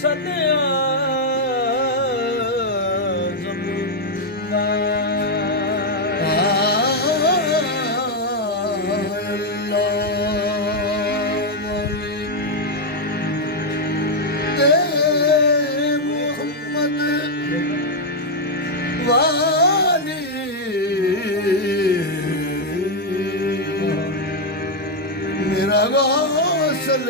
सदया मेरा गौसल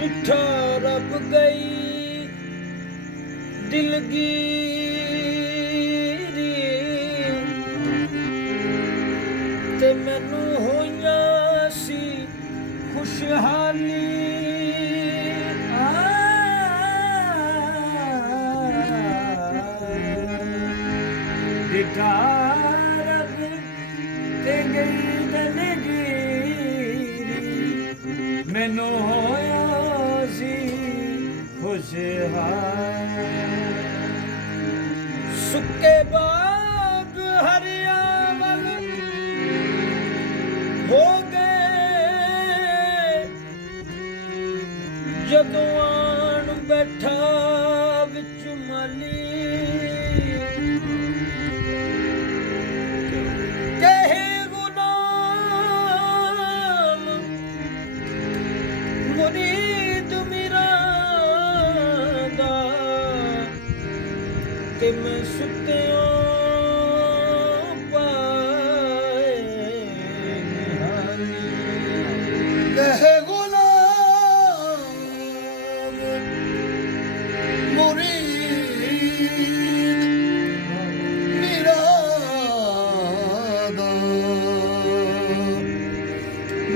डिठा रब गई दिलगीरी ते मैनू होइया सी खुशहाली डिठा रब ते गई दिलगीरी मैनू होया सी खुशहाल सुके बाग हरियावल हो गए जदों आन बैठा विच माली कहे गुलाम मुरीद मेरा दा ते मैं सुत्या पाए निहाली कहे गुलाम मुरीद मेरा दा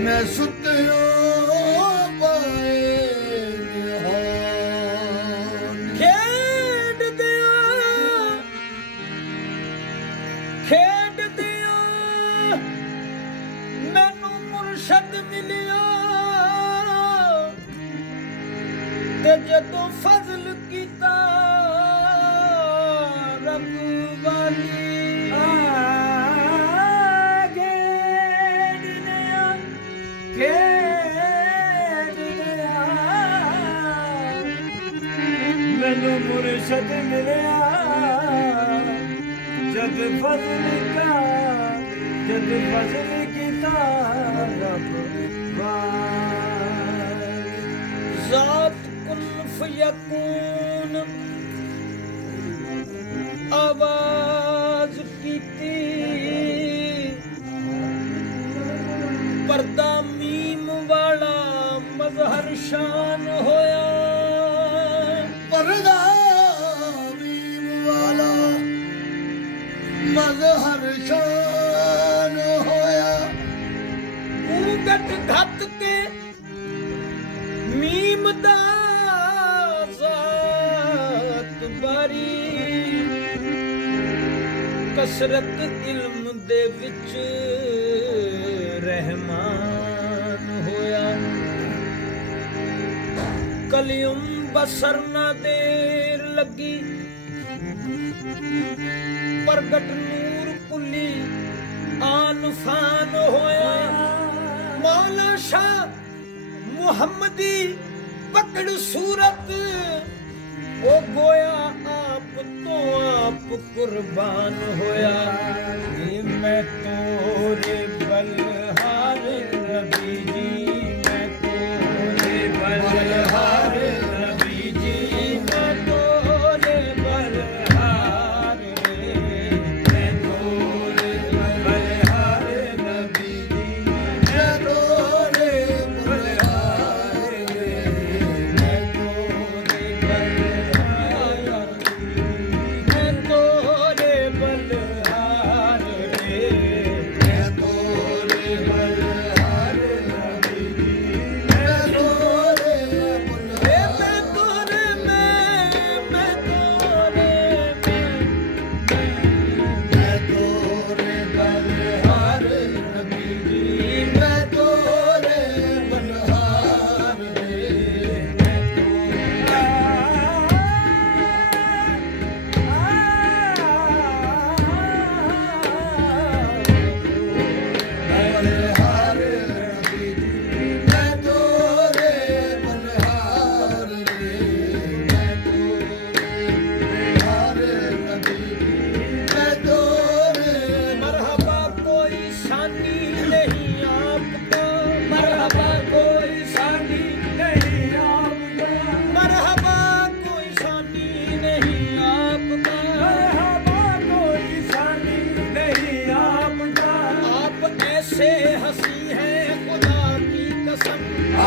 मैं सुत्या मैनू मुर्शद मिलिया ते जदों फजल कीता रब वाली मैनू मुर्शद मिलिया जद फजल का जद फजल कीता रब ज़ात कुन फयकून आवाज कीती पर्दा मीम वाला मज़हर शान होया पर्दा मीम वाला मज़हर शान होया गट घत के मीम दा ज़ात बारी कसरत इल्म दे विच रहमान होया कलियुम बसर ना देर लगी प्रगट नूर कुली आन फान होया मौला शाह मुहम्मदी पकड़ सूरत ओ गोया आप तो आप कुर्बान होया मैं तोरे बलहार नबी जी मैं तोरे बलहार नबी जी मैं तोरे बलहार मैं तोरे बलहार नबी जी मैं तोरे बलहार मैं तोरे बलहार मैं तोरे बलहार मैं तोरे बलहार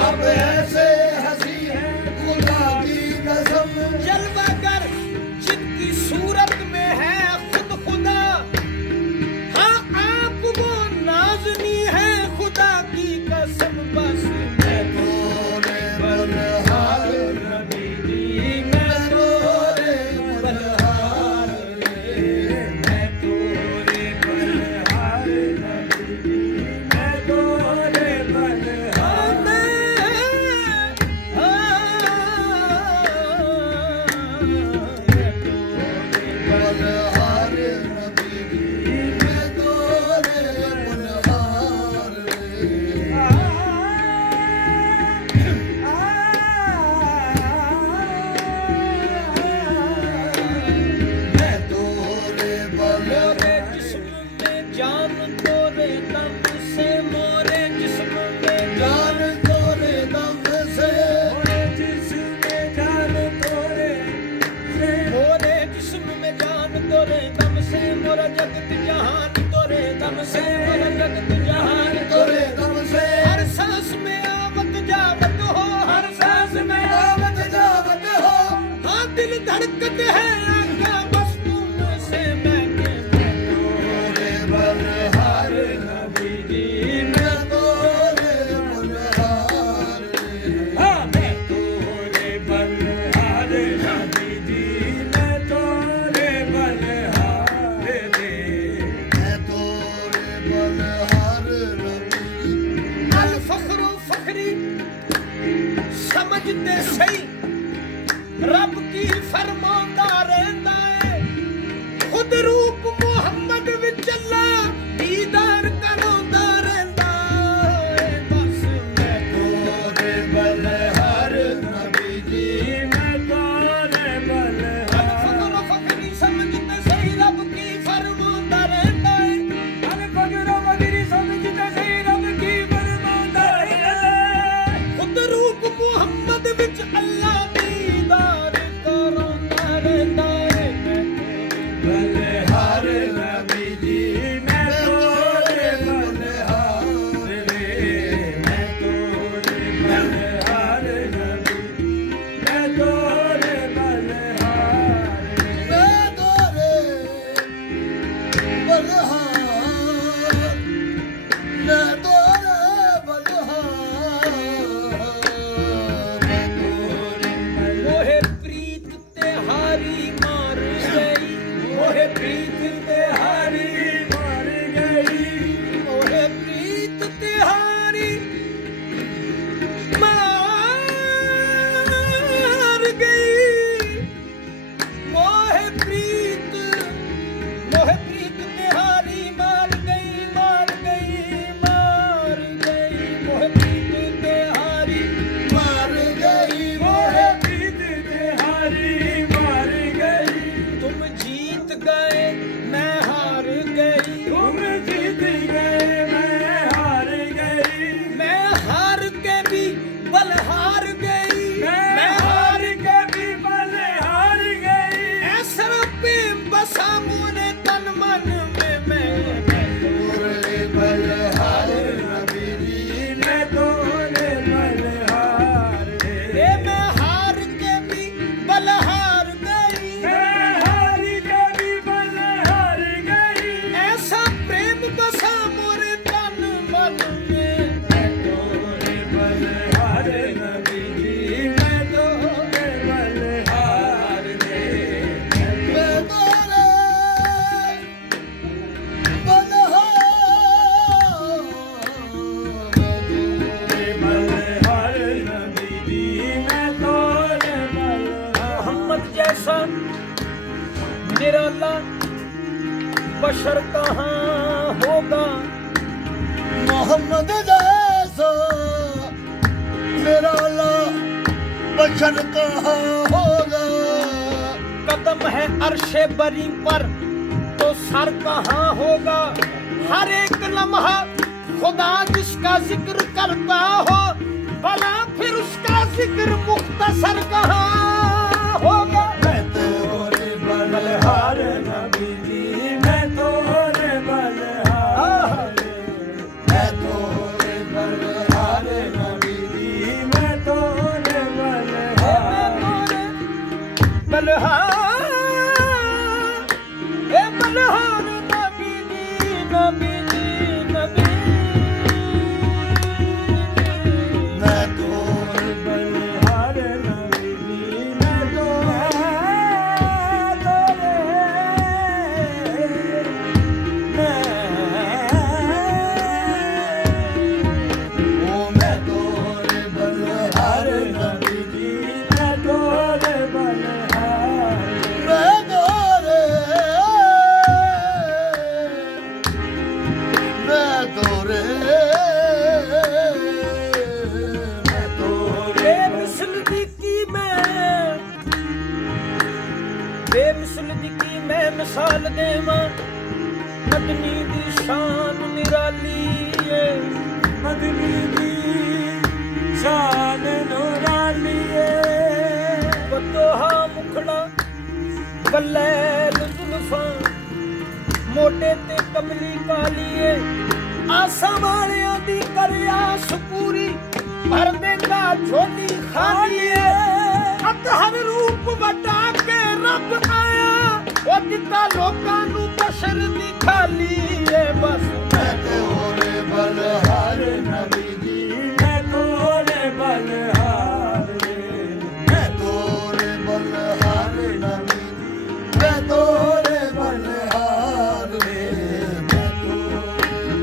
आप ऐसे हंसी है खुदा की कसम। जलवागर जिनकी सूरत में है खुद खुदा, हाँ आप वो नाज़नी है खुदा की कसम। बस मैं तोरे बलहार नबी जी, मैं तोरे बलहार रे, मैं तोरे बलहार नबी जी, मैं तोरे बलहार। बलहार नबी जी मैं तोरे बलहार रे। मैं तोरे बलहार मोरे जिस्म में जान तोरे दम से, मोरे जिस्म में जान तोरे दम से। मोरे जिस्म में जान तोरे से, मोरे जिस्म में जान तोरे दम से, मोरा जगत जहान तोरे दम से, मोरा जगत जहान तोरे दम से। हर सांस में आवत जावत हो, हर सांस में आवत जावत हो। हाँ दिल धड़कत है आका बस तुमसे मैं तोरे बलहार नबी जी, मैं तोरे बलहार रे। हाँ मैं तोरे बलहार नबी जी, मैं तोरे बलहार रे। मैं तोरे बलहार नबी अल फखरो फखरी समझते सही रब की फरमांदा रहंदा है, खुद रूप मुहम्मद विच अल्लाह दीदार करांदा रहंदा है। बस मैं तोरे बलहार नबी जी मैं तोरे बलहार। फखरो फखरी समझते सही रब की फरमांदा रहंदा है, अल फखरो फखरी समझते सही रब की फरमांदा रहंदा है, खुद रूप मुहम्मद विच अल्लाह दीदार करांदा रहंदा है। बलहार नबी जी मैं तोरे बलहार रे। मैं तोरे बलहार नबी, मैं तोरे बलहार। मैं तोरे बलहार, मैं तोरे बलहार। मैं तोरे मोहे प्रीत तेहारी मार गई, मोहे प्रीत तेहारी मार गई, मोहे प्रीत तेहारी मार गई, मोहे प्रीत तेहारी मार गई, मार गई, मार गई, मोहे प्रीत तेहारी मार गई मोहे प्रीत तेहारी मार गई। तुम जीत गए मैं हार गई, तुम जीत गए मैं हार गई, मैं हार के भी बलहार गई, मैं हार के भी बलहार गई। ऐसा प्रेम बसा मोरे तन मन में, मैं तोरे बलहार नबी जी मैं तोरे बलहार रे। मैं हार के भी बलहार गई, मैं हार के भी बलहार गई। ऐसा प्रेम बसा मोरे तन मन में, मैं तोरे बलहार नबी जी, मैं तोरे बलहार रे। मैं तोरे बलहार नबी जी, मैं तोरे बलहार। मोहम्मद जैसा निराला बशर कहाँ होगा, मोहम्मद जैसा मेरा अल्लाह बशर कहाँ होगा। कदम है अर्शे बरी पर तो सर कहाँ होगा, हर एक लम्हा खुदा जिसका जिक्र करता हो, भला फिर उसका जिक्र मुख्तसर कहाँ होगा। मैं तोरे बलहार नबी जी, मैं तोरे बलहार, मैं तोरे बलहार नबी जी ਮਿਸਾਲ ਦੇਵਾਂ ਮਦਨੀ ਦੀ ਸ਼ਾਨ ਨਿਰਾਲੀ ਏ ਮਦਨੀ ਦੀ ਸ਼ਾਨ ਨੂਰਾਨੀ ਏ ਬਦੋਹਾ ਮੁਖੜਾ ਬੱਲੇ ਜ਼ੁਲਫਾਂ ਮੋਢੇ ਤੇ ਕਮਲੀ ਕਾਲੀ ਏ ਆਸਾਂ ਵਾਲਿਆਂ ਦੀ ਕਰਿਆਸ ਪੂਰੀ ਭਰ ਦੇਗਾ ਝੋਲੀ ਖਾਲੀ ਏ ਅਤਹਰ ਰੂਪ ਵਟਾ ਕੇ ਰੱਬ ਆਇਆ ਉਹ ਦਿੱਤਾ ਲੋਕਾਂ ਨੂੰ ਬਸ਼ਰ ਦੀ ਖਾਲੀ ਏ ਬਸ ਮੈਂ ਤੋਰੇ ਬਲਹਾਰ ਨਬੀ ਦੀ ਮੈਂ ਤੋਰੇ ਬਲਹਾਰ ਮੈਂ ਤੋਰੇ ਬਲਹਾਰ ਨਬੀ ਦੀ ਮੈਂ ਤੋਰੇ ਬਲਹਾਰ ਮੈਂ ਤੋਰੇ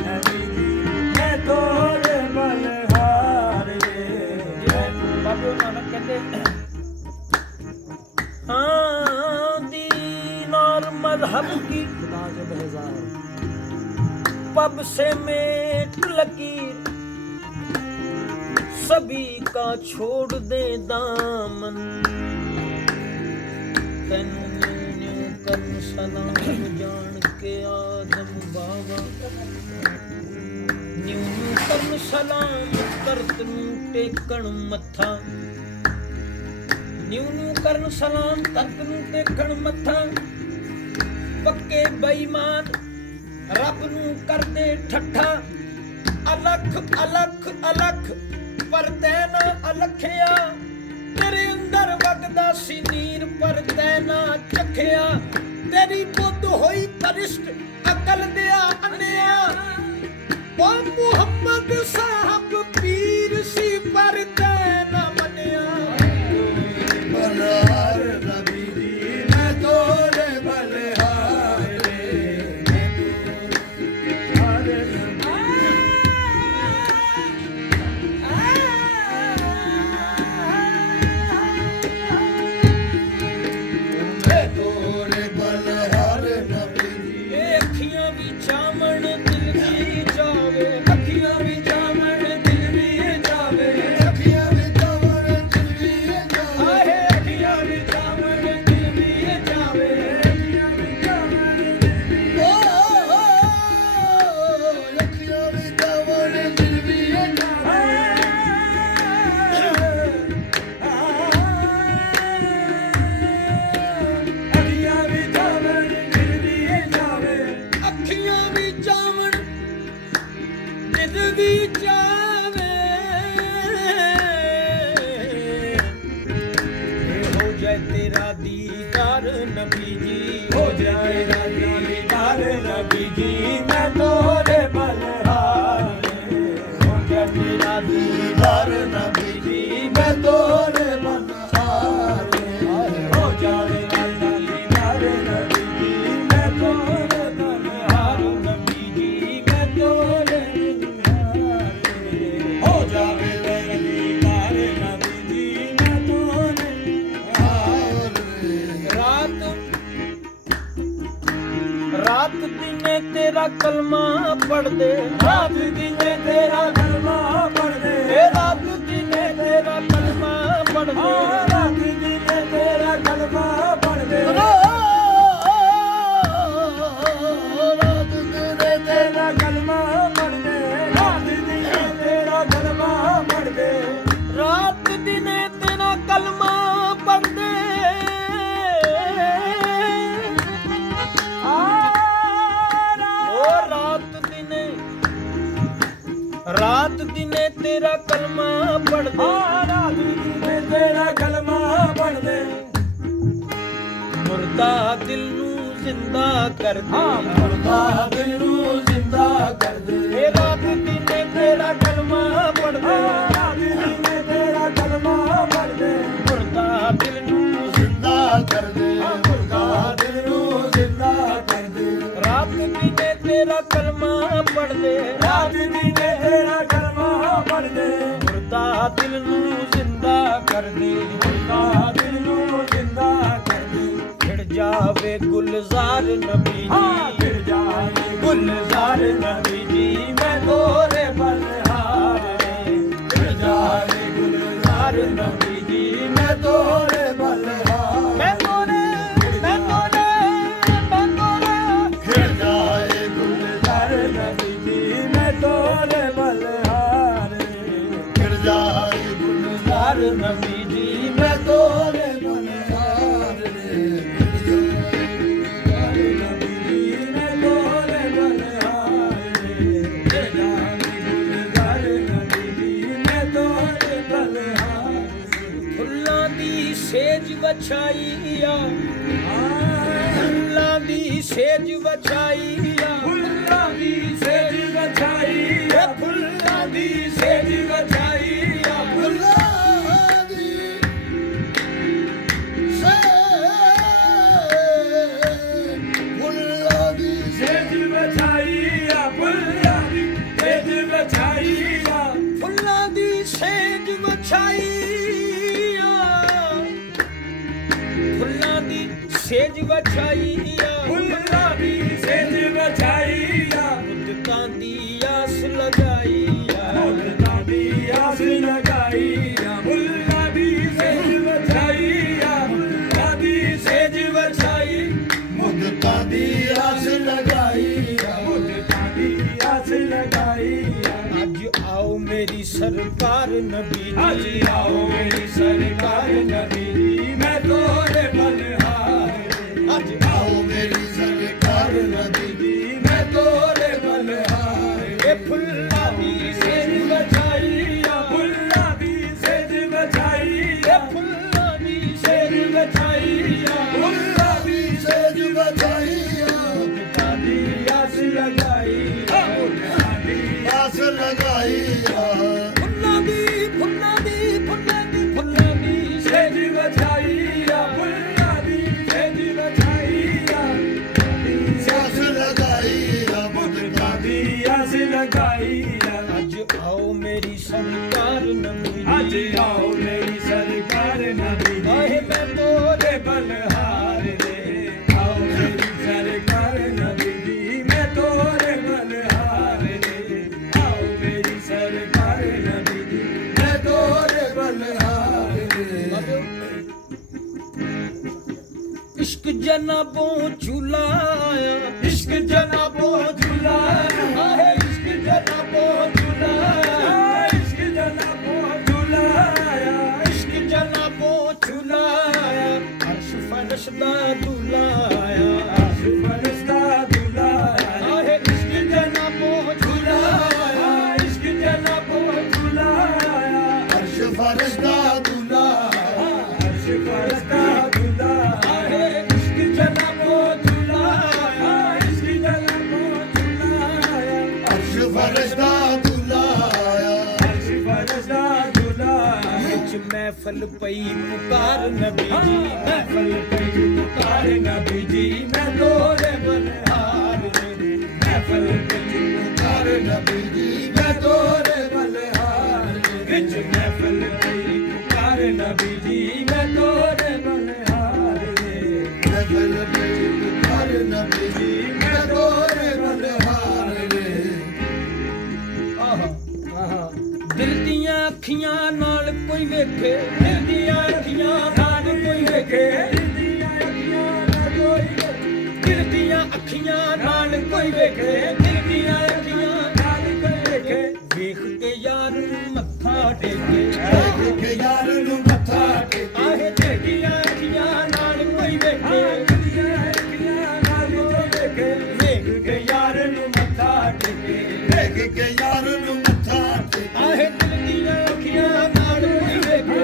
ਨਬੀ ਦੀ ਮੈਂ ਤੋਰੇ ਬਲਹਾਰ ਬਾਬੇ ਨਾਨਕ ਕਹਿੰਦੇ हाँ दीन और मजहब की पब से मेट लकीर सभी का छोड़ दे दामन तेनू न्यू कर सलाम जान के आदम बाबा न्यू कर सलाम करत नू टेकण मत्था ਨਿਉ ਨਿਉ ਕਰਨ ਸਲਾਮ ਤਰਕ ਨੂੰ ਟੇਕਣ ਮੱਥਾ ਪੱਕੇ ਬੇਈਮਾਨ ਰੱਬ ਨੂੰ ਕਰਦੇ ਠੱਠਾ ਅਲਖ ਅਲਖ ਅਲਖ ਪਰ ਤੈਨਾ ਅਲਖਿਆ ਤੇਰੇ ਅੰਦਰ ਵਗਦਾ ਸੀ ਨੀਰ ਪਰ ਤੈਨਾ ਚੱਖਿਆ ਤੇਰੀ ਬੁੱਧ ਹੋਈ ਪਰਿਸ਼ਟ ਅਕਲ ਦਿਆ ਅੰਨਿਆ ਉਹ ਮੁਹੰਮਦ ਸਾਹਿਬ ਪੀਰ ਸੀ ਪਰ ਤੈਨਾ ਮੰਨਿਆ ਬਲਹਾਰ ਨਬੀ ਦੀ ਮੈਂ ਤੋਰੇ ਬਲਹਾਰ ਮੈਂ ਤੋਰੇ ਬਲਹਾਰ ਨਬੀ ਦੀ ਇਹ ਅੱਖੀਆਂ ਵੀ ਚਾਵਣ ਦਿਲ ਵੀ ਜਾਵੇ ਅੱਖੀਆਂ ਵੀ ਚਾਵਣ ਦਿਲ ਵੀ ਜਾਵੇ ਅੱਖੀਆਂ ਵਿੱਚ ਵਰ ਦਿਲ ਵੀ ਜਾਵੇ ਆਹੇ ਅੱਖੀਆਂ ਵੀ ਚਾਵਣ ਦਿਲ ਵੀ ਜਾਵੇ ਅੱਖੀਆਂ ਵਿੱਚ ਵਰ ਦਿਲ ਵੀ ਅੱਖੀਆਂ ਵਿੱਚ ਵਰ ਦਿਲ ਵੀ ਜਾਵੇ ਅੱਖੀਆਂ ਵਿੱਚ ਵਰ ਦਿਲ ਵੀ ਜਾਵੇ ਅੱਖੀਆਂ ਵੀ ਚਾਵਣ ਦਿਲ ਵੀ ਜਾਵੇ ਇਹ ਹੋ ਜਾਏ ਤੇਰਾ ਦੀਦਾਰ ਨਬੀ ਜੀ ਹੋ ਜਾਏ ਦੀਦਾਰ ਨਬੀ ਜੀ ਮੈਂ ਤੋਰੇ ਬਲਹਾਰ ਹੋ ਜਾਏ ਤੇਰਾ ਦੀਦਾਰ ਨਬੀ ਜੀ ਮੈਂ ਤੋਰੇ ਬਲਹਾਰ ਹੋ ਜਾਏ ਦੀਦਾਰ ਨਬੀ ਜੀ ਮੈਂ ਤੋਰੇ ਬਲਹਾਰ ਨਬੀ ਜੀ ਮੈਂ ਤੋਰੇ ਬਲਹਾਰ ਹੋ ਜਾਏ ਦੀਦਾਰ ਨਬੀ ਜੀ ਮੈਂ ਤੋਰੇ ਬਲਹਾਰ ਰਾਤ ਦਿਨੇ ਤੇਰਾ ਕਲਮਾ ਪੜਦੇ ਰਾਤ ਦਿਨੇ ਤੇਰਾ ਕਲਮਾ ਪੜਦੇ ਰਾਤ ਦਿਨੇ ਤੇਰਾ ਕਲਮਾ ਪੜਦੇ ਰਾਤ ਦਿਨੇ ਤੇਰਾ ਕਲਮਾ ਪੜਦੇ ਰਾਤ ਦਿਨੇ ਤੇਰਾ ਕਲਮਾ ਪੜਦੇ ਰਾਤ ਦਿਨੇ ਤੇਰਾ ਕਲਮਾ ਪੜਦੇ ਰਾਤ ਦਿਨੇ ਤੇਰਾ ਕਲਮਾ ਪੜਦੇ ਰਾਤ ਦਿਨੇ ਤੇਰਾ ਕਲਮਾ ਪੜਦੇ ਰਾਤ ਦਿਨੇ ਤੇਰਾ ਕਲਮਾ ਪੜਦੇ ਮੁਰਦਾ ਦਿਲ ਨੂੰ ਜ਼ਿੰਦਾ ਕਰਦੇ ਮੁਰਦਾ ਦਿਲ ਨੂੰ ਜ਼ਿੰਦਾ ਕਰਦੇ ਇਹ ਰਾਤ ਦਿਨੇ ਤੇਰਾ ਕਲਮਾ ਪੜਦੇ ਰਾਤ ਦਿਨੇ ਤੇਰਾ ਕਲਮਾ ਪੜਦੇ ਮੁਰਦਾ ਦਿਲ ਨੂੰ ਜ਼ਿੰਦਾ ਕਰਦੇ ਮੁਰਦਾ ਦਿਲ ਨੂੰ ਜ਼ਿੰਦਾ ਕਰਦੇ ਰਾਤ ਦਿਨੇ ਤੇਰਾ ਕਲਮਾ ਪੜਦੇ ਰਾਤ ਦਿਨੇ ਤੇਰਾ ਕਲਮਾ ਪੜਦੇ ਮੁਰਦਾ ਦਿਲ ਨੂੰ ਜ਼ਿੰਦਾ ਕਰਦੇ ਮੁਰਦਾ ਦਿਲ ਨੂੰ ਜ਼ਿੰਦਾ ਕਰਦੇ ਖਿੜ ਜਾਵੇ ਗੁਲਜ਼ਾਰ ਨਬੀ ਜੀ ਫਿਰ ਜਾਏ ਗੁਲਜ਼ਾਰ ਨਬੀ ਜੀ ਮੈਂ ਤੋਰੇ ਬਲਹਾਰ ਫਿਰ ਜਾਏ ਗੁਲਜ਼ਾਰ ਨਬੀ ਜੀ ਮੈਂ ਤੋਰੇ ਬਲਹਾਰ ਮੈਂ ਤੋਰੇ ਵਛਾਈ ਆ ਫੁੱਲਾਂ ਦੀ ਸੇਜ ਵਛਾਈ ਆ ਫੁੱਲਾਂ ਦੀ ਸੇਜ ਵਛਾਈ ਆ ਫੁੱਲਾਂ ਦੀ ਸੇਜ ਵਛਾਈ ਆ ਫੁੱਲਾਂ ਦੀ ਸੇਜ ਵਛਾਈ ਆ ਫੁੱਲਾਂ ਦੀ ਸੇਜ ਵਛਾਈ ਆ ਫੁੱਲਾਂ ਦੀ ਸੇਜ ਵਛਾਈ ਆ ਫੁੱਲਾਂ ਦੀ ਸੇਜ ਵਛਾਈ ਆ ਫੁੱਲਾਂ ਦੀ ਸੇਜ ਵਛਾਈ ਆ ਮੁੱਦਤਾਂ ਦੀ ਆਸ ਲਗਾਈ ਆ ਮੁੱਦਤਾਂ ਦੀ ਆਸ ਲਗਾਈ ਆ ਫੁੱਲਾਂ ਦੀ ਸੇਜ ਵਛਾਈ ਆ ਫੁੱਲਾਂ ਦੀ ਸੇਜ ਵਛਾਈ ਮੁੱਦਤਾਂ ਦੀ ਆਸ ਲਗਾਈ ਆ ਮੁੱਦਤਾਂ ਦੀ ਆਸ ਲਗਾਈ ਆ ਅੱਜ ਆਓ ਮੇਰੀ ਸਰਕਾਰ ਨਬੀ ਅੱਜ ਜੀ ਆਓ ਮੇਰੀ ਸਰਕਾਰ ਨਬੀ ਦੀ ਮੈਂ ਤੋਰੇ ਬਲਹਾਰ ਅੱਜ ਆਓ ਮੇਰੀ ਸਰਕਾਰ ਨਬੀ ਦੀ ਮੈਂ ਤੋਰੇ ਬਲਹਾਰ ਇਹ ਫੁੱਲਾਂ ਦੀ ਸੇਜ ਵਛਾਈ ਆ ਫੁੱਲਾਂ ਦੀ ਸੇਜ ਵਛਾਈ ਆ ਫੁੱਲਾਂ ਦੀ ਸੇਜ ਵਛਾਈ ਆ ਫੁੱਲਾਂ ਦੀ ਸੇਜ ਵਛਾਈ ਆ ਮੁੱਦਤਾਂ ਦੀ ਆਸ ਲਗਾਈ ਆ ਮੁੱਦਤਾਂ ਦੀ ਆਸ ਲਗਾਈ ਆ ਫੁੱਲਾਂ ਦੀ ਫੁੱਲਾਂ ਦੀ ਫੁੱਲਾਂ ਦੀ ਫੁੱਲਾਂ ਦੀ ਸੇਜ ਵਛਾਈ ਆ ਫੁੱਲਾਂ ਦੀ ਸੇਜ ਵਛਾਈ ਆ ਆਸ ਲਗਾਈ ਆ ਮੁੱਦਤਾਂ ਦੀ ਆਸ ਲਗਾਈ ਆ ਅੱਜ ਆਓ ਮੇਰੀ ਸਰਕਾਰ ਨਬੀ ਅੱਜ ਜੀ ਆਓ ਮੇਰੀ ਸਰਕਾਰ ਨਬੀ ਆਹੇ ਮੈਂ ਤੋਰੇ ਬਲਹਾਰ ਦੇ ਆਓ ਮੇਰੀ ਸਰਕਾਰ ਨਬੀ ਦੀ ਮੈਂ ਤੋਰੇ ਬਲਹਾਰ ਦੇ ਆਓ ਮੇਰੀ ਸਰਕਾਰ ਨਬੀ ਦੀ ਮੈਂ ਤੋਰੇ ਬਲਹਾਰ ਦੇ इश्क जनाबों झुलाया इश्क जनाबों झुलाया आहे इश्क जनाबों झुलाया इश्क जनाबों झुलाया इश्क जनाबों झुलाया अर्श फरश दा दुलाया अर्श फरश दा दुलाया आहे इश्क जनाबों झुलाया इश्क जनाबों झुलाया अर्श फरश दा दुलाया अर्श फरश दा दुलाया आहे इश्क जनाबों झुलाया इश्क जनाबों झुलाया अर्श फरश दा दुलाया अर्श फरश दा दुलाया विच महफिल पई पुकार नबी जी महफिल पई पुकार नबी जी मैं तोरे बलहार दे महफिल पई पुकार नबी जी मैं तोरे बलहार दे विच महफिल पई पुकार नबी जी मैं तोरे बलहार दे महफिल पई पुकार नबी जी मैं तोरे बलहार दे दिल दियां अखियां नाल कोई वेखे दिल दियां अखियां नाल कोई वेखे दिल दियां अखियां नाल कोई वेखे दिल दियां अखियां नाल कोई वेखे वेख के यार नूं मत्था टेके के यार नूं मत्था टेके आहे दिल दियां अखियां नाल कोई वेखे ਵੇਖ ਕੇ ਯਾਰ ਨੂੰ ਮੱਥਾ ਟੇਕੇ ਵੇਖ ਕੇ ਯਾਰ ਨੂੰ ਮੱਥਾ ਟੇਕੇ आहे दिल दियां अखियां नाल कोई वेखे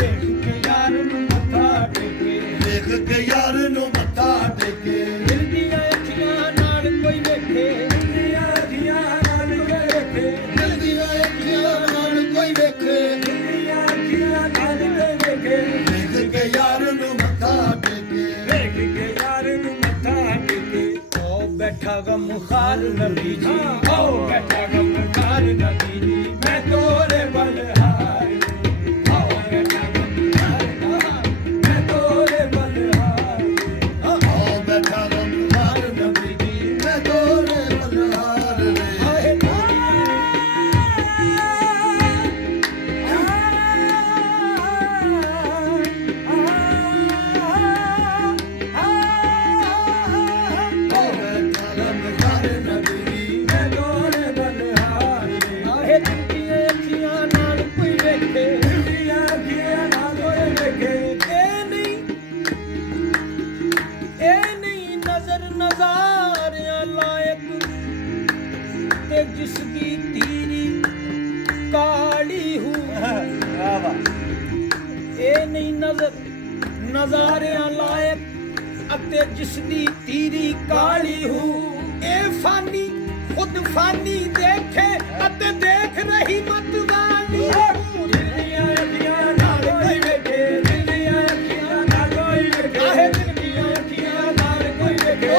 वेख के यार नूं मत्था टेके ਵੇਖ ਕੇ ਯਾਰ ਨੂੰ ਮੱਥਾ ਟੇਕੇ ਦਿਲ ਦੀਆਂ ਅੱਖੀਆਂ ਨਾਲ ਕੋਈ ਵੇਖੇ ਦੀਆਂ ਅੱਖੀਆਂ ਨਾਲ ਕੋਈ ਵੇਖੇ ਦਿਲ ਦੀਆਂ ਅੱਖੀਆਂ ਨਾਲ ਕੋਈ ਵੇਖੇ ਦੀਆਂ ਅੱਖੀਆਂ ਨਾਲ ਕੋਈ ਵੇਖੇ ਵੇਖ ਕੇ ਯਾਰ ਨੂੰ ਮੱਥਾ ਟੇਕੇ ਵੇਖ ਕੇ ਯਾਰ ਨੂੰ ਮੱਥਾ ਟੇਕੇ ਆਓ ਬੈਠਾ ਗਾ ਮੁਖਾਰ ਨਬੀ ਜੀ ਆਓ ਬੈਠਾ ਗਮਕਾਰ ਨਬੀ ਜੀ ਮੈਂ ਤੋਰੇ ਬਲਹਾਰ ਆਓ ਬੈਠਾ ਗਮਕਾਰ ਮੈਂ ਤੋਰੇ ਬਲਹਾਰ ਆਓ ਬੈਠਾ ਗਮਕਾਰ ਨਬੀ ਜੀ ਮੈਂ ਤੋਰੇ ਬਲਹਾਰ ਆਹੇ ਆਹੇ ਦਿਲ ਦੀਆਂ ਅੱਖੀਆਂ ਨਾਲ ਕੋਈ ਵੇਖੇ ਇਹ ਨਹੀਂ ਨਜ਼ਰ ਨਜ਼ਾਰਿਆਂ ਲਾਇਕ ਤੇ ਜਿਸ ਦੀ ਤੀਰੀ ਕਾਲੀ ਹੂ ਇਹ ਨਹੀਂ ਨਜ਼ਰ ਨਜ਼ਾਰਿਆਂ ਲਾਇਕ ਅਤੇ ਜਿਸ ਦੀ ਤੀਰੀ ਕਾਲੀ ਹੂ ਇਹ ਫਾਨੀ ਖੁਦ ਫਾਨੀ ਦੇਖੇ ਅਤੇ ਦੇਖ ਰਹੀ ਮਤ ਵਾਲੀ ਦਿਲ ਦੀਆਂ ਅੱਖੀਆਂ ਨਾਲ ਕੋਈ ਵੇਖੇ ਦਿਲ ਦੀਆਂ ਅੱਖੀਆਂ ਨਾਲ ਕੋਈ ਵੇਖੇ ਆਹੇ ਦਿਲ ਦੀਆਂ ਅੱਖੀਆਂ ਨਾਲ ਕੋਈ ਵੇਖੇ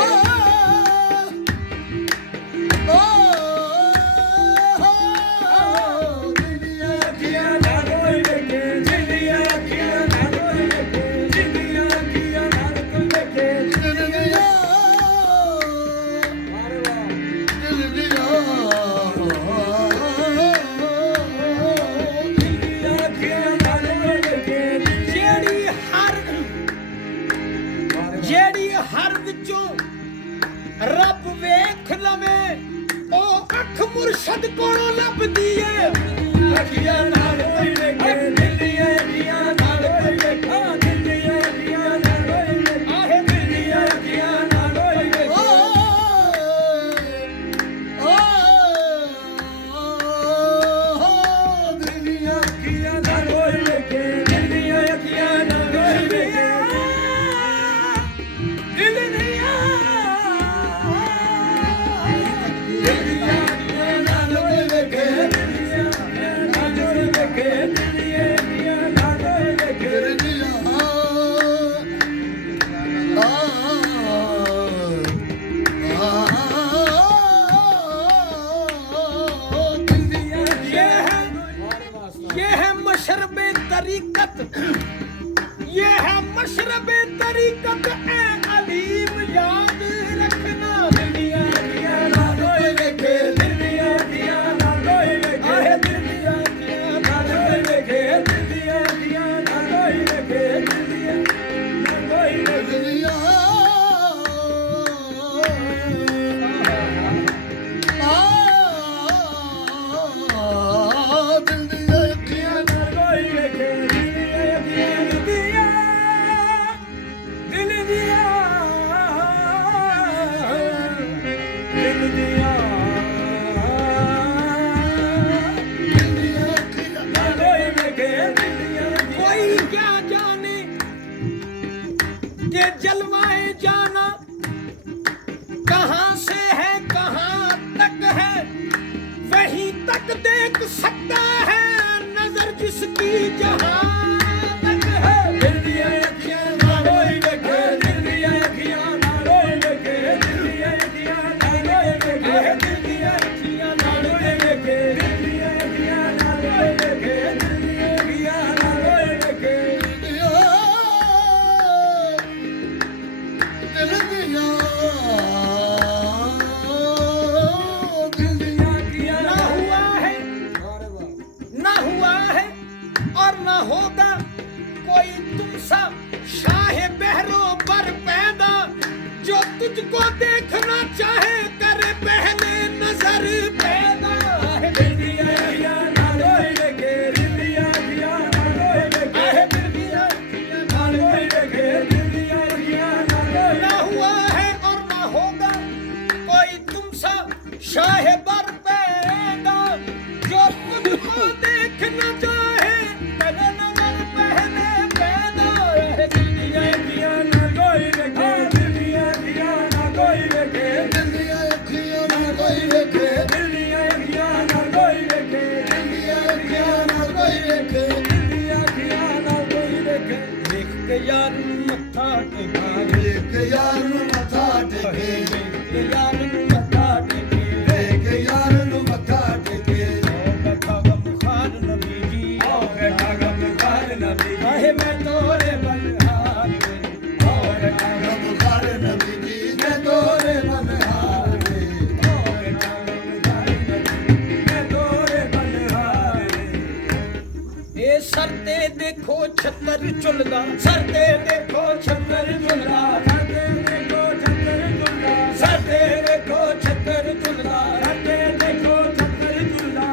ਜਿਹੜੀ ਹਰ ਵਿੱਚੋਂ ਰੱਬ ਵੇਖ ਲਵੇ ਉਹ ਅੱਖ ਮੁਰਸ਼ਦ ਕੋਲੋਂ ਲੱਭਦੀ ਏ ਅੱਖੀਆਂ ਨਾਲ ਕੋਈ ਵੇਖੇ ਦਿਲ ਦੀਆਂ ਅੱਖੀਆਂ ਨਾਲ ਕੋਈ ਵੇਖੇ ਦਿਲ ਦੀਆਂ ਅੱਖੀਆਂ ਨਾਲ ਕੋਈ ਵੇਖੇ ਆਹੇ ਦਿਲ ਦੀਆਂ ਅੱਖੀਆਂ ਨਾਲ ਕੋਈ ਵੇਖੇ ਦਿਲ ਦੀਆਂ ਅੱਖੀਆਂ ਨਾਲ ਕੋਈ ਵੇਖੇ ਦਿਲ ਦੀਆਂ ਅੱਖੀਆਂ ਨਾਲ ਕੋਈ ਵੇਖੇ ये है मशरबे तरीकत ए अलीम याद रखना दिल दिया दिया ना कोई देखे दिल दिया दिया ना कोई देखे आहे दिल दिया दिया ना कोई देखे दिल दिया दिया ना कोई देखे दिल दिया ना कोई देखे ये जलवाए जाना कहाँ से है कहाँ तक है वहीं तक देख सकता है नजर जिसकी जहाँ तक है दिल दिया अखियाँ ना कोई देखे दिल दिया अखियाँ ना कोई देखे दिल दिया अखियाँ ना कोई देखे दिल दिया अखियाँ ना कोई देखे दिल दिया अखियाँ ना कोई देखे दिल दिया अखियाँ ना कोई देखे होगा कोई तुमसा शाह बहरों पर पैदा जो तुझको देखना चाहे करे पहले नजर पैदा दिल दिया दिया ना कोई देखे दिल दिया दिया ना कोई देखे दिल दिया दिया ना कोई देखे दिल दिया दिया ना कोई ना हुआ है और ना होगा कोई तुमसा शाह पर पैदा जो तुझको देखना चाहे यार मत्था टेके देख यार मत्था टेके देख यार मत्था टेके देख यार मत्था टेके बैठा गमखार नबी जी बैठा गमखार नबी जी आहे मैं तोरे बलहार बैठा गमखार नबी जी मैं तोरे बलहार बैठा गमखार नबी मैं तोरे बलहार ए सरते देखो छतर चुलदा सरते देखो छतर चुलदा सरते देखो छतर चुलदा सरते देखो छतर चुलदा सरते देखो छतर चुलदा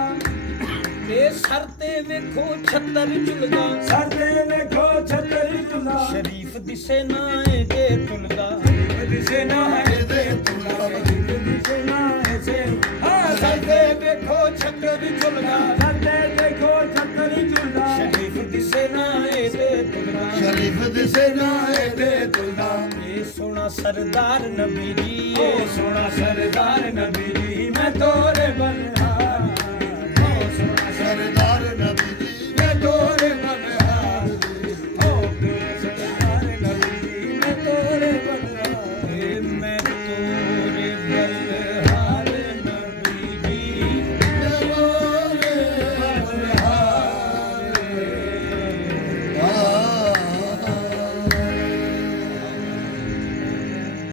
ए सरते देखो छतर चुलदा सरते देखो छतर चुलदा शरीफ दिसे ना ए दे चुलदा शरीफ दिसे ना ए दे चुलदा शरीफ दिसे ना ए से हां सरते देखो छतर चुलदा सरते देखो छतर चुलदा शरीफ दिसे ना ए दे ਦਿਸੇ ਨਾ ਇਹਦੇ ਤੁਲਦਾ ਇਹ ਸੋਹਣਾ ਸਰਦਾਰ ਨਬੀ ਜੀ ਓ ਸੋਹਣਾ ਸਰਦਾਰ ਨਬੀ ਜੀ ਮੈਂ ਤੋਰੇ ਬਨ